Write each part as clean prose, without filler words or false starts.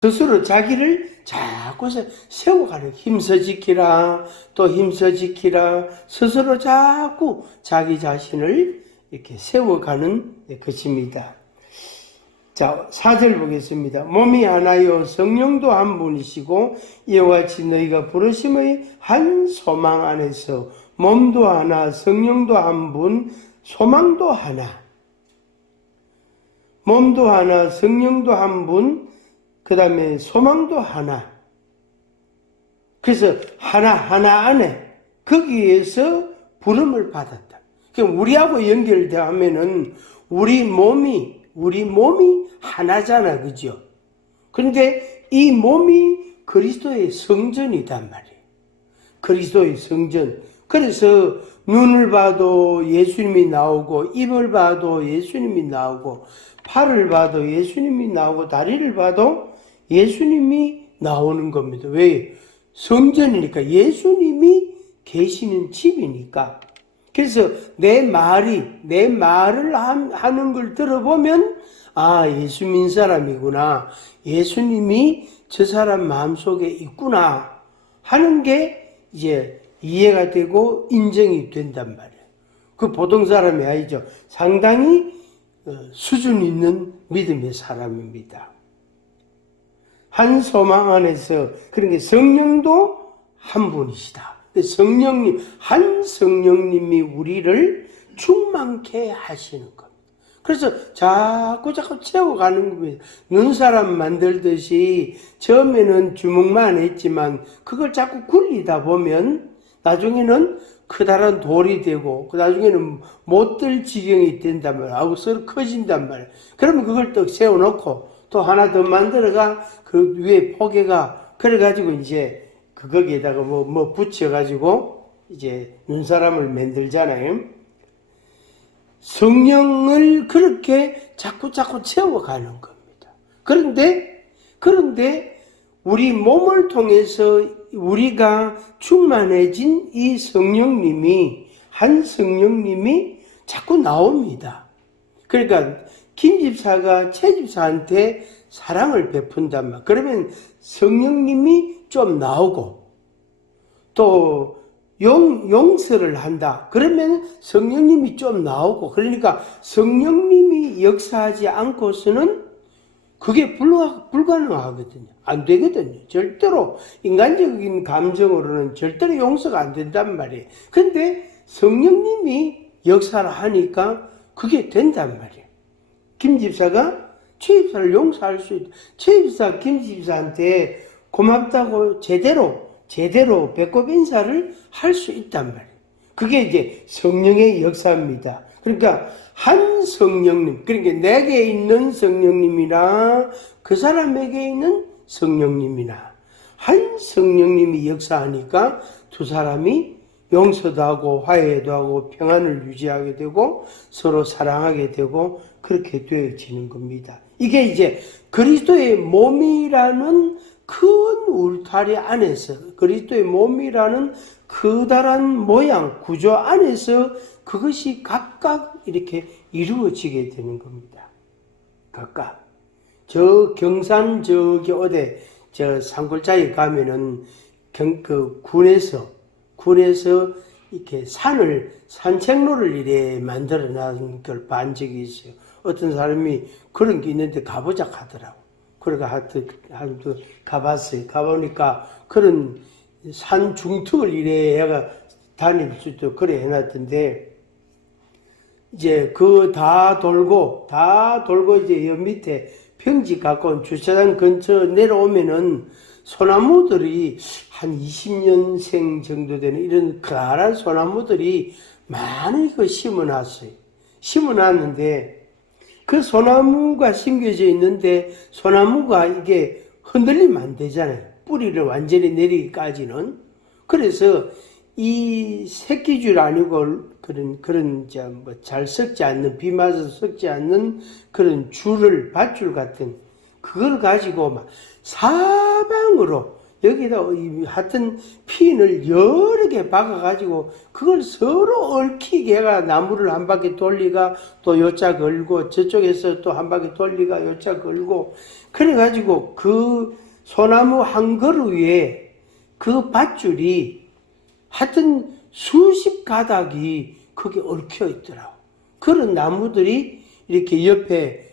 스스로 자기를 자꾸 세워가는, 힘써 지키라, 또 힘써 지키라, 스스로 자꾸 자기 자신을 이렇게 세워가는 것입니다. 자, 4절 보겠습니다. 몸이 하나요 성령도 한 분이시고 이와 같이 너희가 부르심의 한 소망 안에서 몸도 하나 성령도 한 분 소망도 하나, 몸도 하나 성령도 한 분, 그 다음에 소망도 하나. 그래서 하나 안에 거기에서 부름을 받았다. 그러니까 우리하고 연결되면은 우리 몸이 하나잖아, 그죠? 그런데 이 몸이 그리스도의 성전이단 말이에요. 그리스도의 성전. 그래서 눈을 봐도 예수님이 나오고, 입을 봐도 예수님이 나오고, 팔을 봐도 예수님이 나오고, 다리를 봐도 예수님이 나오는 겁니다. 왜? 성전이니까, 예수님이 계시는 집이니까. 그래서 내 말을 하는 걸 들어보면, 아, 예수 믿는 사람이구나. 예수님이 저 사람 마음속에 있구나. 하는 게 이제 이해가 되고 인정이 된단 말이에요. 그 보통 사람이 아니죠. 상당히 수준 있는 믿음의 사람입니다. 한 소망 안에서, 그러니까 성령도 한 분이시다. 성령님, 한 성령님이 우리를 충만케 하시는 겁니다. 그래서 자꾸 채워가는 겁니다. 눈사람 만들듯이 처음에는 주먹만 했지만 그걸 자꾸 굴리다 보면 나중에는 커다란 돌이 되고, 그 나중에는 못 들 지경이 된단 말이에요. 아우, 서로 커진단 말이에요. 그러면 그걸 또 세워놓고 또 하나 더 만들어가 그 위에 포개가, 그래가지고 이제 거기에다가 뭐 붙여가지고 이제 눈사람을 만들잖아요. 성령을 그렇게 자꾸 채워가는 겁니다. 그런데 우리 몸을 통해서 우리가 충만해진 이 성령님이, 한 성령님이 자꾸 나옵니다. 그러니까 김 집사가 최 집사한테 사랑을 베푼단 말. 그러면 성령님이 좀 나오고, 또 용서를 한다. 그러면 성령님이 좀 나오고, 그러니까 성령님이 역사하지 않고서는 그게 불가능하거든요. 안 되거든요. 절대로 인간적인 감정으로는 절대로 용서가 안 된단 말이에요. 근데 성령님이 역사를 하니까 그게 된단 말이에요. 김 집사가 최 집사를 용서할 수 있다. 최 집사 김 집사한테 고맙다고 제대로 배꼽 인사를 할 수 있단 말이에요. 그게 이제 성령의 역사입니다. 그러니까 한 성령님, 그러니까 내게 있는 성령님이나 그 사람에게 있는 성령님이나 한 성령님이 역사하니까 두 사람이 용서도 하고 화해도 하고 평안을 유지하게 되고 서로 사랑하게 되고 그렇게 되어지는 겁니다. 이게 이제 그리스도의 몸이라는 큰 울타리 안에서, 그리스도의 몸이라는 커다란 모양, 구조 안에서 그것이 각각 이렇게 이루어지게 되는 겁니다. 각각. 저 경산 저기 어디 저 산골짜기 가면은 그 군에서 이렇게 산책로를 이래 만들어 놨는 걸 본 적이 있어요. 어떤 사람이 그런 게 있는데 가보자 하더라고. 그러니까 하여튼 가봤어요. 가보니까 그런 산 중턱을 이래 해가 다닐 수도 그래 해놨던데, 이제 그 다 돌고 이제 여 밑에 평지 가까운 주차장 근처 내려오면은 소나무들이 한 20년생 정도 되는 이런 커다란 소나무들이 많이 심어놨어요. 심어놨는데 그 소나무가 심겨져 있는데 소나무가 이게 흔들리면 안 되잖아요. 뿌리를 완전히 내리기까지는. 그래서 이 새끼줄 아니고 그런 잘 썩지 않는, 비 맞아서 썩지 않는 그런 줄을, 밧줄 같은 그걸 가지고 막 사방으로 여기다 하여튼 핀을 여러 개 박아가지고 그걸 서로 얽히게 해가 나무를 한 바퀴 돌리가 또 요자 걸고 저쪽에서 또 한 바퀴 돌리가 요자 걸고 그래가지고 그 소나무 한 그루 위에 그 밧줄이 하여튼 수십 가닥이 거기 얽혀 있더라고. 그런 나무들이 이렇게 옆에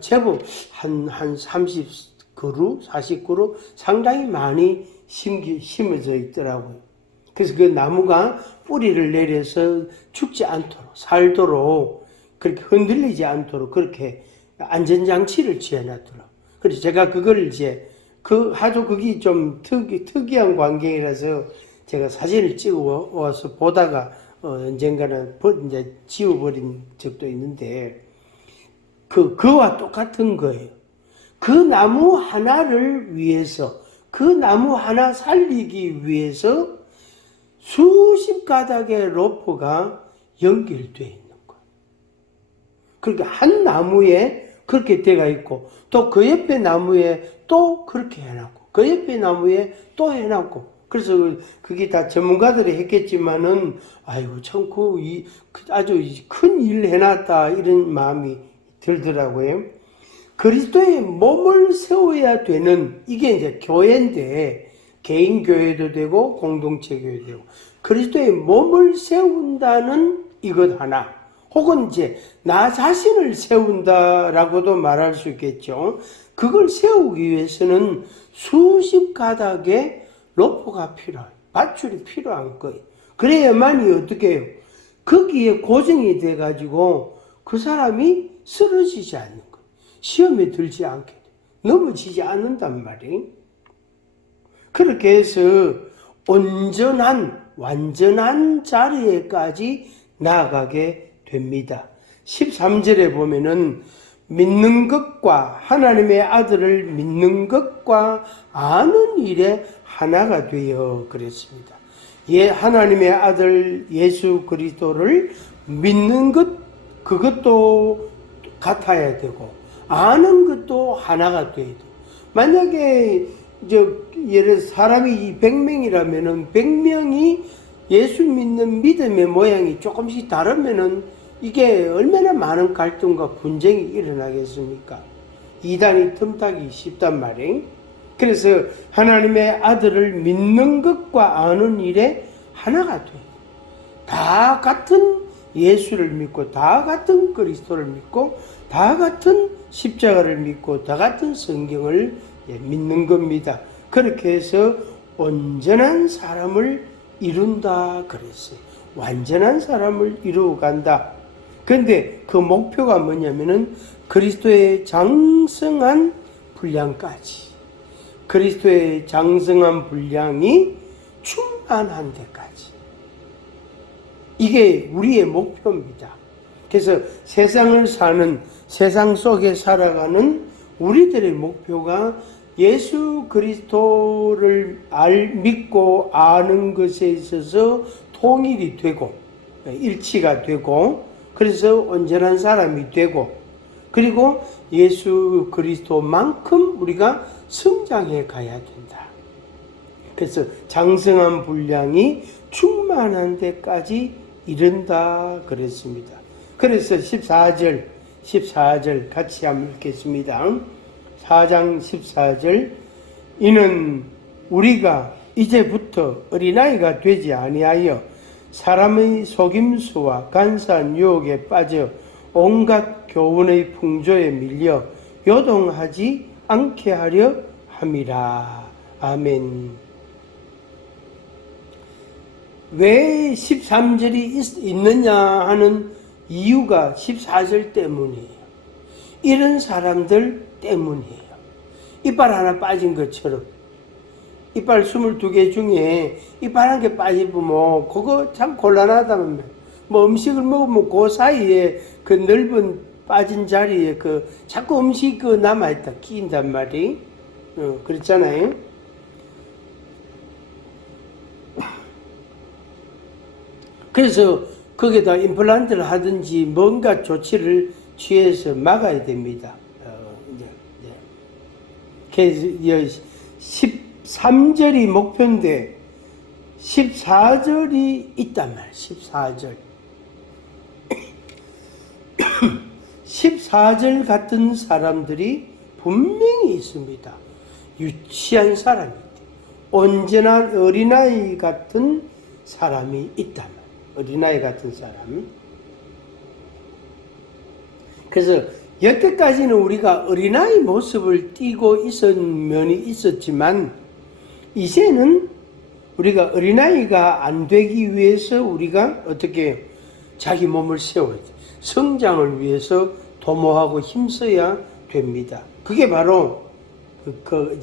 제법 한 30그루, 40그루 상당히 많이 심어져 있더라고요. 그래서 그 나무가 뿌리를 내려서 죽지 않도록, 살도록, 그렇게 흔들리지 않도록 그렇게 안전장치를 취해놨더라고요. 그래서 제가 그걸 이제, 아주 그게 좀 특이한 광경이라서 제가 사진을 찍어 와서 보다가 언젠가는 이제 지워버린 적도 있는데, 그와 똑같은 거예요. 그 나무 하나를 위해서, 그 나무 하나 살리기 위해서 수십 가닥의 로프가 연결되어 있는 거예요. 그러니까 한 나무에 그렇게 되어 있고, 또 그 옆에 나무에 또 그렇게 해놨고, 그 옆에 나무에 또 해놨고, 그래서 그게 다 전문가들이 했겠지만은, 아이고, 참, 아주 큰 일 해놨다, 이런 마음이 들더라고요. 그리스도의 몸을 세워야 되는, 이게 이제 교회인데, 개인 교회도 되고, 공동체 교회도 되고, 그리스도의 몸을 세운다는 이것 하나, 혹은 이제, 나 자신을 세운다라고도 말할 수 있겠죠. 그걸 세우기 위해서는 수십 가닥의 로프가 필요해요. 밧줄이 필요한 거예요. 그래야만이 어떻게 해요? 거기에 고정이 돼가지고 그 사람이 쓰러지지 않는 거예요. 시험에 들지 않게 돼요. 넘어지지 않는단 말이에요. 그렇게 해서 완전한 자리에까지 나아가게 됩니다. 13절에 보면은 믿는 것과 하나님의 아들을 믿는 것과 아는 일에 하나가 되어 그랬습니다. 하나님의 아들 예수 그리스도를 믿는 것, 그것도 같아야 되고, 아는 것도 하나가 되어야 돼요. 만약에, 예를 들어 사람이 100명이라면은, 100명이 예수 믿는 믿음의 모양이 조금씩 다르면은, 이게 얼마나 많은 갈등과 분쟁이 일어나겠습니까? 이단이 틈타기 쉽단 말이에요. 그래서 하나님의 아들을 믿는 것과 아는 일에 하나가 돼요. 다 같은 예수를 믿고, 다 같은 그리스도를 믿고, 다 같은 십자가를 믿고, 다 같은 성경을 믿는 겁니다. 그렇게 해서 온전한 사람을 이룬다 그랬어요. 완전한 사람을 이루어 간다. 그런데 그 목표가 뭐냐면은 그리스도의 장성한 분량까지, 그리스도의 장성한 분량이 충만한 데까지, 이게 우리의 목표입니다. 그래서 세상 속에 살아가는 우리들의 목표가 예수 그리스도를 믿고 아는 것에 있어서 통일이 되고 일치가 되고, 그래서 온전한 사람이 되고, 그리고 예수 그리스도만큼 우리가 성장해 가야 된다. 그래서 장성한 분량이 충만한 데까지 이른다 그랬습니다. 그래서 14절 같이 한번 읽겠습니다. 4장 14절, 이는 우리가 이제부터 어린아이가 되지 아니하여 사람의 속임수와 간사한 유혹에 빠져 온갖 교훈의 풍조에 밀려 요동하지 않게 하려 함이라. 아멘. 왜 13절이 있느냐 하는 이유가 14절 때문이에요. 이런 사람들 때문이에요. 이빨 하나 빠진 것처럼, 이빨 22개 중에 이빨 한 개 빠지면 그거 참 곤란하다면, 음식을 먹으면 그 사이에 그 넓은 빠진 자리에 자꾸 음식 남아있다 끼인단 말이, 그렇잖아요. 그래서 거기다 임플란트를 하든지 뭔가 조치를 취해서 막아야 됩니다. 그래서 13절이 목표인데 14절이 있단 말이에요. 14절. 14절 같은 사람들이 분명히 있습니다. 유치한 사람이 있다. 온전한 어린아이 같은 사람이 있단 말이에요. 어린아이 같은 사람. 그래서 여태까지는 우리가 어린아이 모습을 띠고 있었던 면이 있었지만 이제는 우리가 어린아이가 안 되기 위해서 우리가 어떻게 자기 몸을 세워야 돼. 성장을 위해서 도모하고 힘써야 됩니다. 그게 바로 그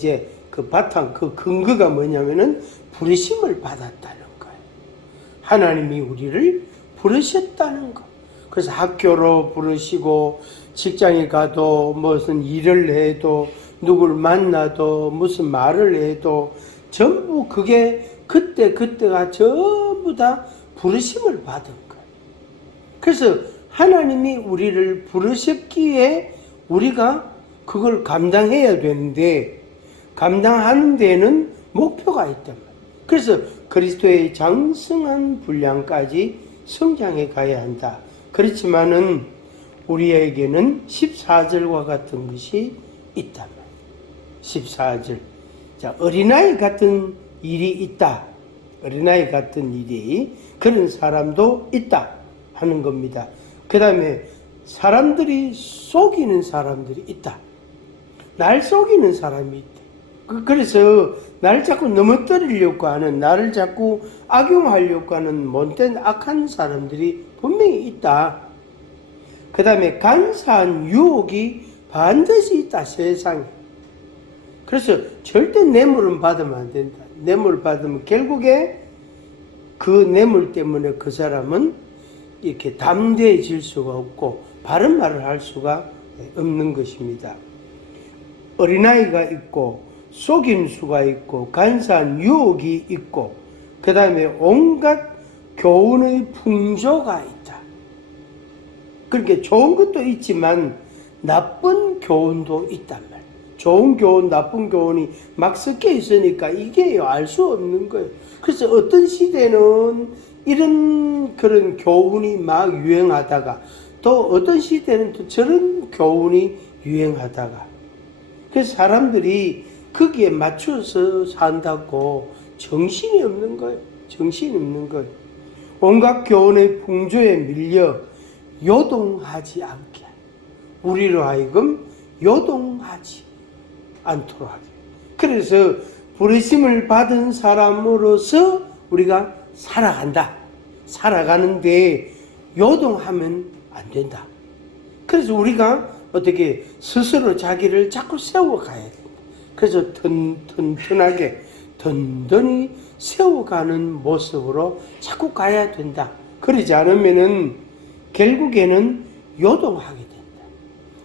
바탕, 그 근거가 뭐냐면은 부르심을 받았다는 거예요. 하나님이 우리를 부르셨다는 거. 그래서 학교로 부르시고 직장에 가도 무슨 일을 해도 누굴 만나도 무슨 말을 해도 전부 그게 그때가 전부 다 부르심을 받은 거예요. 그래서 하나님이 우리를 부르셨기에 우리가 그걸 감당해야 되는데 감당하는 데는 목표가 있단 말이에요. 그래서 그리스도의 장성한 분량까지 성장해 가야 한다. 그렇지만은 우리에게는 14절과 같은 것이 있단 말이에요. 14절. 자, 어린아이 같은 일이 있다. 어린아이 같은 일이 그런 사람도 있다 하는 겁니다. 그 다음에 사람들이 속이는 사람들이 있다. 날 속이는 사람이 있다. 그래서 나를 자꾸 넘어뜨리려고 하는, 나를 자꾸 악용하려고 하는 못된 악한 사람들이 분명히 있다. 그 다음에 간사한 유혹이 반드시 있다, 세상에. 그래서 절대 뇌물은 받으면 안 된다. 뇌물 받으면 결국에 그 뇌물 때문에 그 사람은 이렇게 담대해질 수가 없고 바른 말을 할 수가 없는 것입니다. 어린아이가 있고 속인 수가 있고 간사한 유혹이 있고 그 다음에 온갖 교훈의 풍조가 있다. 그렇게 좋은 것도 있지만 나쁜 교훈도 있단 말이에요. 좋은 교훈, 나쁜 교훈이 막 섞여 있으니까 이게 알 수 없는 거예요. 그래서 어떤 시대는 이런 그런 교훈이 막 유행하다가 또 어떤 시대는 또 저런 교훈이 유행하다가 그래서 사람들이 거기에 맞춰서 산다고 정신이 없는 거예요. 정신이 없는 거예요. 온갖 교훈의 풍조에 밀려 요동하지 않게 우리로 하여금 요동하지 않도록 하게. 그래서 부르심을 받은 사람으로서 우리가 살아간다. 살아가는데 요동하면 안 된다. 그래서 우리가 어떻게 스스로 자기를 자꾸 세워가야 된다. 그래서 튼튼하게 든든히 세워가는 모습으로 자꾸 가야 된다. 그러지 않으면은 결국에는 요동하게 된다.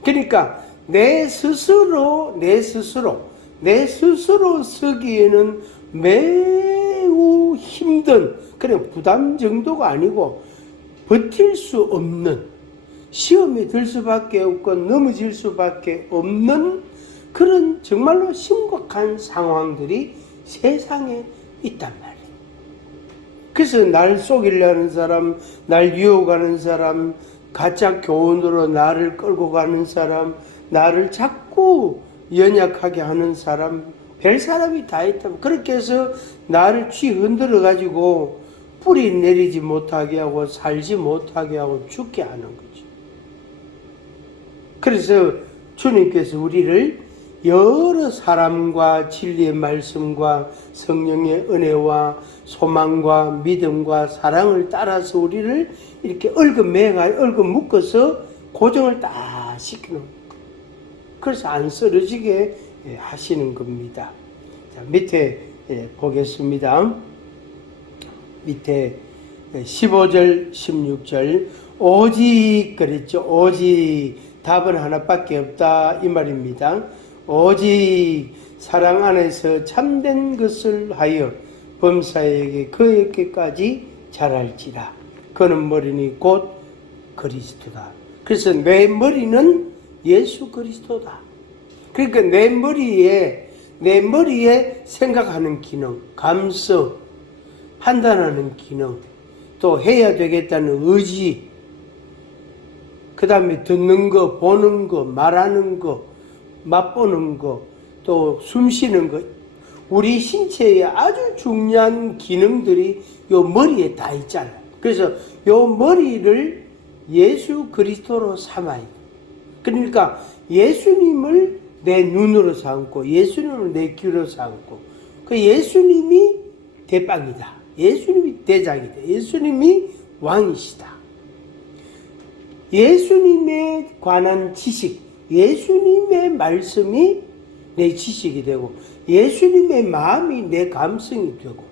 그러니까 내 스스로 서기에는 매우 힘든 그런 부담 정도가 아니고 버틸 수 없는 시험에 들 수밖에 없고 넘어질 수밖에 없는 그런 정말로 심각한 상황들이 세상에 있단 말이에요. 그래서 날 속이려는 사람, 날 유혹하는 사람, 가짜 교훈으로 나를 끌고 가는 사람, 나를 자꾸 연약하게 하는 사람, 별 사람이 다 있다. 그렇게 해서 나를 흔들어 가지고 뿌리 내리지 못하게 하고 살지 못하게 하고 죽게 하는 거죠. 그래서 주님께서 우리를 여러 사람과 진리의 말씀과 성령의 은혜와 소망과 믿음과 사랑을 따라서 우리를 이렇게 얽어 묶어서 고정을 딱 시키는 거예요. 그래서 안 쓰러지게 하시는 겁니다. 자, 밑에 보겠습니다. 밑에 15절, 16절 오직 그랬죠. 오직 답은 하나밖에 없다 이 말입니다. 오직 사랑 안에서 참된 것을 하여 범사에게 그에게까지 자랄지라. 그는 머리니 곧 그리스도다. 그래서 내 머리는 예수 그리스도다. 그러니까 내 머리에 내 머리에 생각하는 기능, 감성, 판단하는 기능, 또 해야 되겠다는 의지, 그 다음에 듣는 거, 보는 거, 말하는 거, 맛보는 거, 또 숨 쉬는 거, 우리 신체에 아주 중요한 기능들이 요 머리에 다 있잖아요. 그래서 요 머리를 예수 그리스도로 삼아야 돼. 그러니까 예수님을 내 눈으로 삼고 예수님을 내 귀로 삼고 그 예수님이 대빵이다. 예수님이 대장이다. 예수님이 왕이시다. 예수님에 관한 지식, 예수님의 말씀이 내 지식이 되고 예수님의 마음이 내 감성이 되고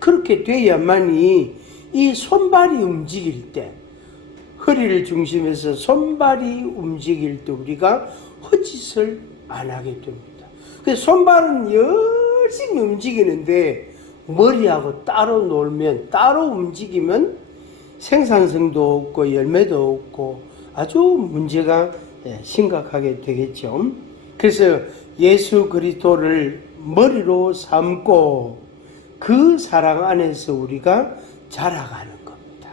그렇게 돼야만이 이 손발이 움직일 때 허리를 중심해서 손발이 움직일 때 우리가 헛짓을 안 하게 됩니다. 그래서 손발은 열심히 움직이는데 머리하고 따로 놀면 따로 움직이면 생산성도 없고 열매도 없고 아주 문제가 심각하게 되겠죠. 그래서 예수 그리스도를 머리로 삼고 그 사랑 안에서 우리가 자라가는 겁니다.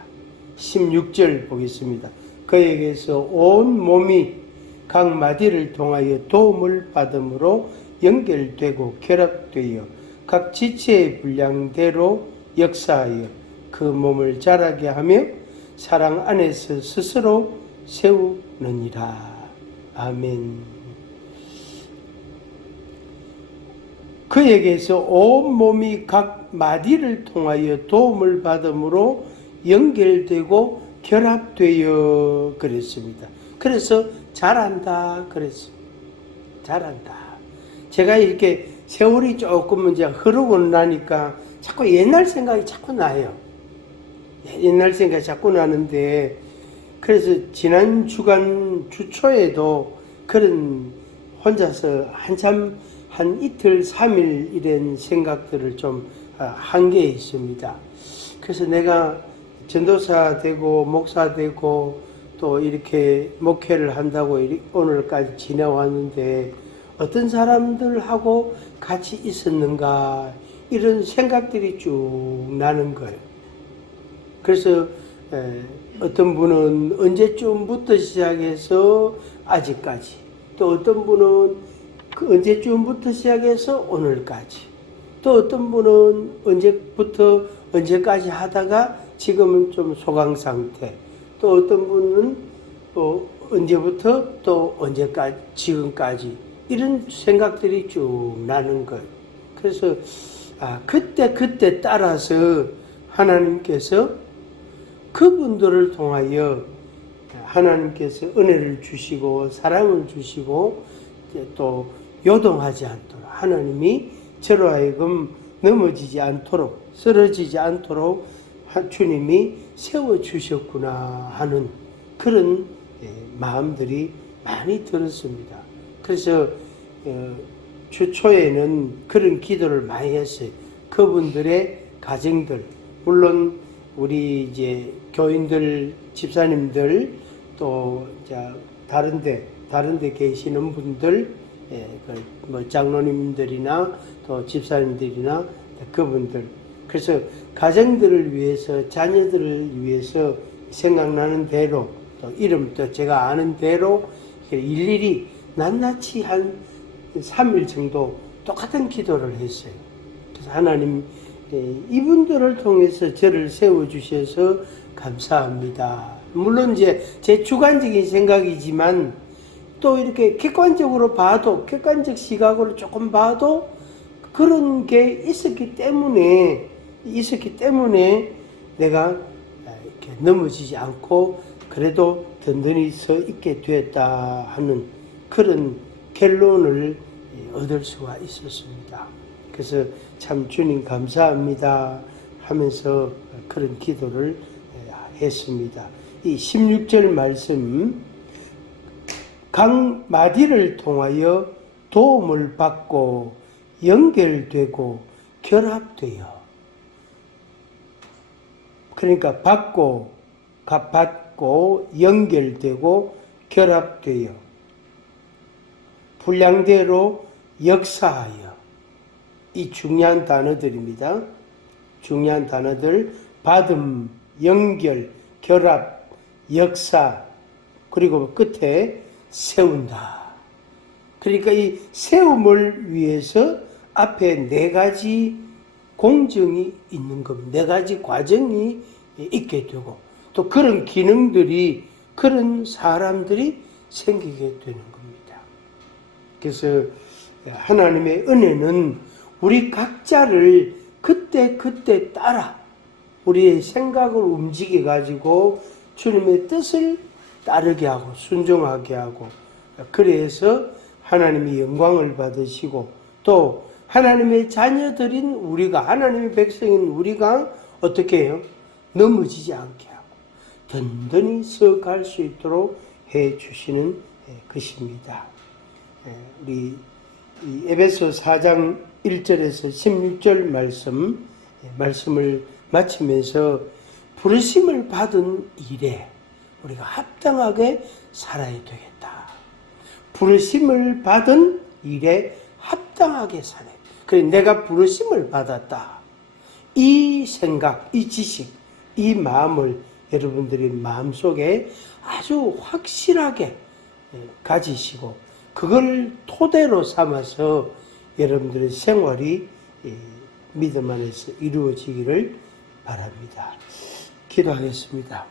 16절 보겠습니다. 그에게서 온 몸이 각 마디를 통하여 도움을 받음으로 연결되고 결합되어 각 지체의 분량대로 역사하여 그 몸을 자라게 하며 사랑 안에서 스스로 세우느니라. 아멘. 그에게서 온 몸이 각 마디를 통하여 도움을 받음으로 연결되고 결합되어 그랬습니다. 그래서 잘한다 그랬습니다. 잘한다. 제가 이렇게 세월이 조금 이제 흐르고 나니까 자꾸 옛날 생각이 자꾸 나요. 옛날 생각이 자꾸 나는데 그래서 지난 주간 주초에도 그런 혼자서 한참 한 이틀 3일 이런 생각들을 좀 한 게 있습니다. 그래서 내가 전도사 되고 목사 되고 또 이렇게 목회를 한다고 오늘까지 지내왔는데 어떤 사람들하고 같이 있었는가 이런 생각들이 쭉 나는 거예요. 그래서 어떤 분은 언제쯤부터 시작해서 아직까지 또 어떤 분은 언제쯤부터 시작해서 오늘까지 또 어떤 분은 언제부터 언제까지 하다가 지금은 좀 소강 상태 또 어떤 분은 또 언제부터 또 언제까지 지금까지 이런 생각들이 쭉 나는 거예요. 그래서 그때 따라서 하나님께서 그분들을 통하여 하나님께서 은혜를 주시고 사랑을 주시고 또 요동하지 않도록 하나님이 저로 하여금 넘어지지 않도록 쓰러지지 않도록 주님이 세워주셨구나 하는 그런 마음들이 많이 들었습니다. 그래서 주초에는 그런 기도를 많이 했어요. 그분들의 가정들, 물론 우리 이제 교인들, 집사님들, 또 다른데 계시는 분들, 뭐 장로님들이나 또 집사님들이나 그분들. 그래서 가정들을 위해서, 자녀들을 위해서 생각나는 대로, 또 이름도 제가 아는 대로 일일이 낱낱이 한 3일 정도 똑같은 기도를 했어요. 그래서 하나님, 이분들을 통해서 저를 세워주셔서 감사합니다. 물론 이제 제 주관적인 생각이지만 또 이렇게 객관적으로 봐도, 객관적 시각으로 조금 봐도 그런 게 있었기 때문에 내가 이렇게 넘어지지 않고 그래도 든든히 서 있게 되었다 하는 그런 결론을 얻을 수가 있었습니다. 그래서 참 주님 감사합니다 하면서 그런 기도를 했습니다. 이 16절 말씀, 각 마디를 통하여 도움을 받고 연결되고 결합되어, 그러니까 받고 연결되고 결합되어 분량대로 역사하여 이 중요한 단어들입니다. 중요한 단어들, 받음, 연결, 결합, 역사, 그리고 끝에 세운다. 그러니까 이 세움을 위해서 앞에 네 가지 공정이 있는 겁니다. 네 가지 과정이 있게 되고 또 그런 기능들이, 그런 사람들이 생기게 되는 겁니다. 그래서 하나님의 은혜는 우리 각자를 그때 따라 우리의 생각을 움직여 가지고 주님의 뜻을 따르게 하고 순종하게 하고, 그래서 하나님이 영광을 받으시고 또 하나님의 자녀들인 우리가, 하나님의 백성인 우리가 어떻게 해요? 넘어지지 않게 하고 든든히 서갈 수 있도록 해 주시는 것입니다. 우리 에베소 4장 1절에서 16절 말씀을 마치면서 부르심을 받은 일에 우리가 합당하게 살아야 되겠다. 부르심을 받은 일에 합당하게 살아야 돼. 그래, 내가 부르심을 받았다. 이 생각, 이 지식, 이 마음을 여러분들이 마음속에 아주 확실하게 가지시고 그걸 토대로 삼아서 여러분들의 생활이 믿음 안에서 이루어지기를 바랍니다. 기도하겠습니다.